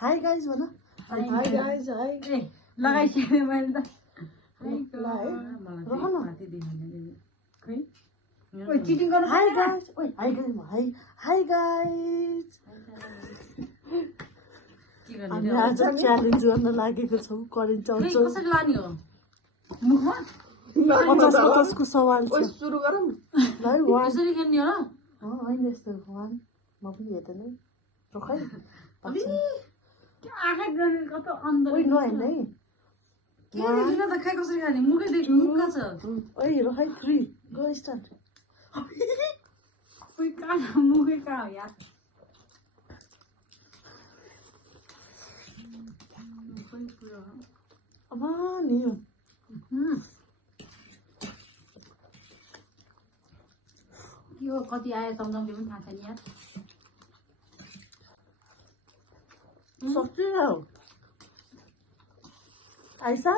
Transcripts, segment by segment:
hi guys भन hi guys high ए लगाइसकेँ मैले त ओइ चिटिङ गर्नु हाई गाइज ओइ हाई गाइज हाई गाइज हामी आज च्यालेन्ज गर्न लागेको छौँ करेन्ट चल्छ कसरी लाने हो मुखमा 50 को सवाल छ सुरु गरौँ भाइ वान यसरी खेल्ने हो र होइन यस्तो वान म पनि हेर्दैन है खै आँखा गर्ने कस्तो अन्धो ओइ नहेर्न है के देखिन त खाइ कसरी खाने मुखै देख मुखा छ ओइ हेर है 3 गो स्टार्ट ओइ कहाँ मुखै कहाँ हो यार अब नि के हो कति आयो तमतमले पनि थाहा छैन यार सक्दिनँ आइसा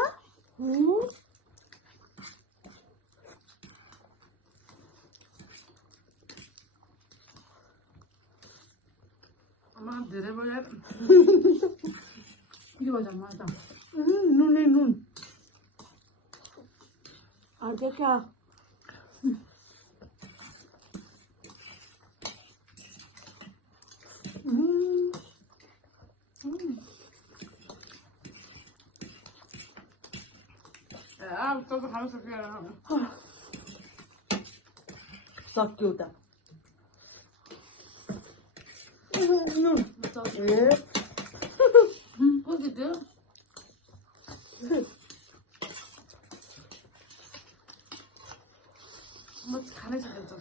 अमा धेरै भयो यार के भन्छ मलाई त नुनै नुन अर्को क्या सक्यो त कति थियो म खानै सकेको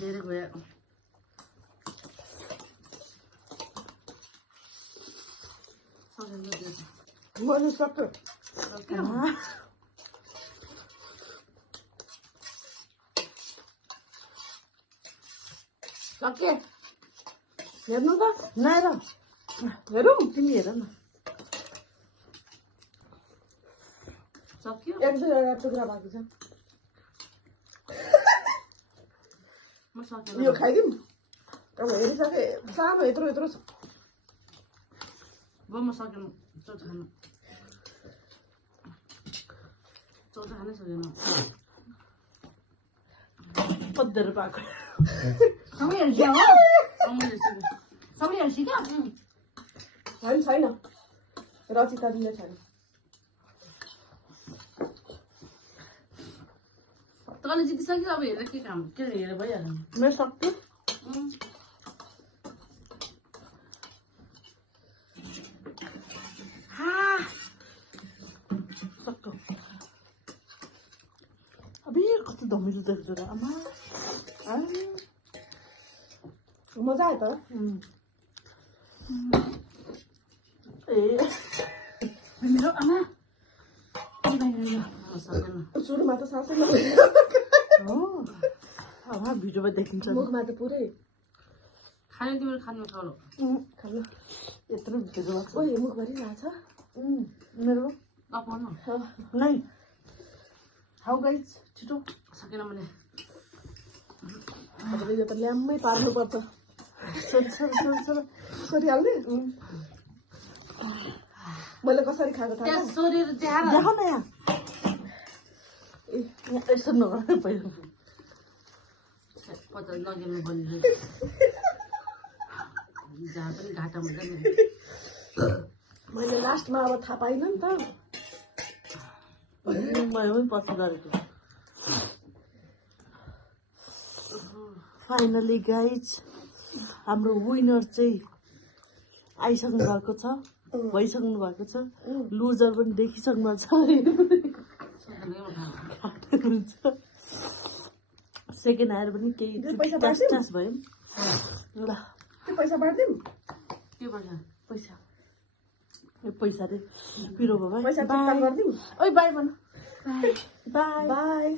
धेरै भयो मैले सक्यो सके हेर्नु त नाएर हेरौँ तिमी हेर न सक्यो एक दुईवटा टुक्रा बाँकी छ म सकेँ यो खाइदिउँ अब हेरिसके सानो यत्रो यत्रो छ म सकेन चौचो खानु चौचो खानै सकेन पद्धर पाएको सबै हेर्छ हो सबै हेर्छ क्या छैन छैन रचिता दिने छैन तँले जितिसक्यो अब हेरेर के काम के हेरेर भइहाल्यो मेरो सक्यो सक्यो अब कस्तो धमिलो देख्छ र आमा मजा आयो त ए मेरो आमा सकेन सुरुमा त सासै हो अब भिडियोमा देखिन्छ मुखमा त पुरै खाने तिमीले खानु खाऊ खानु यत्रो भिडियो भएको छ ओइ मुखभरि रहेछ मेरो अपाउनु नै हाउ गाइज छिटो सकेन मैले अब यो त ल्याम्मै पार्नुपर्छ सरी सरी सरी सरी गरिहाल्ने मैले कसरी खाएको थाहा त्यहाँ सोरेर त्यहाँ देखा न यहाँ यसो नगर पहिला पचास नगिर्नु बनिन्छ जहाँ पनि घाटा हुन्छ नि मैले लास्टमा अब थाहा पाइनँ नि त मैले पनि पछि गरेको फाइनली गाइज हाम्रो विनर चाहिँ आइसक्नु भएको छ भइसक्नु भएको छ लुजर पनि देखिसक्नु छ सेकेन्ड आएर पनि केही टास टास भयो ल त्यो पैसा बाँडिदिउँ के भन्छ पैसा यो पैसा रे पिरो भयो पैसा चुक्ता गरिदिउँ ओइ बाई भन बाई बाई